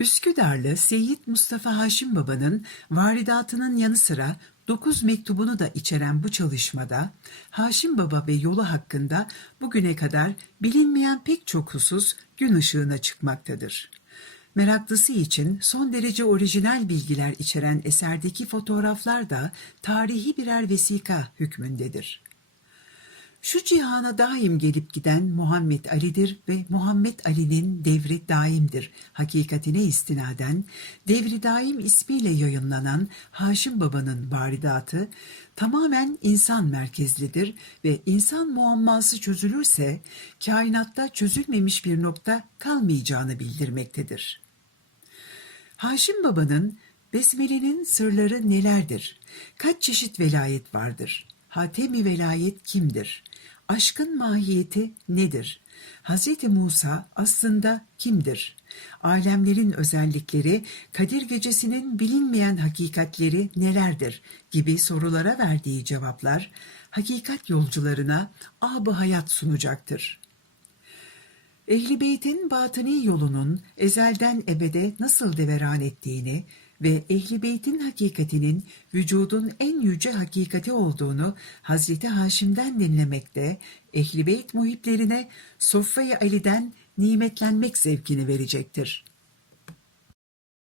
Üsküdarlı Seyyid Mustafa Haşim Baba'nın varidatının yanı sıra 9 mektubunu da içeren bu çalışmada Haşim Baba ve yolu hakkında bugüne kadar bilinmeyen pek çok husus gün ışığına çıkmaktadır. Meraklısı için son derece orijinal bilgiler içeren eserdeki fotoğraflar da tarihi birer vesika hükmündedir. Şu cihana daim gelip giden Muhammed Ali'dir ve Muhammed Ali'nin devri daimdir. Hakikatine istinaden devri daim ismiyle yayınlanan Haşim Baba'nın varidatı tamamen insan merkezlidir ve insan muamması çözülürse kainatta çözülmemiş bir nokta kalmayacağını bildirmektedir. Haşim Baba'nın Besmele'nin sırları nelerdir? Kaç çeşit velayet vardır? Hatemi velayet kimdir? Aşkın mahiyeti nedir? Hz. Musa aslında kimdir? Alemlerin özellikleri, Kadir Gecesi'nin bilinmeyen hakikatleri nelerdir? gibi sorulara verdiği cevaplar, hakikat yolcularına ab hayat sunacaktır. Ehli Beyt'in batıni yolunun ezelden ebede nasıl deveran ettiğini ve Ehli Beyt'in hakikatinin vücudun en yüce hakikati olduğunu Hazreti Haşim'den dinlemekte, Ehli Beyt muhiplerine Sofya-i Ali'den nimetlenmek zevkini verecektir.''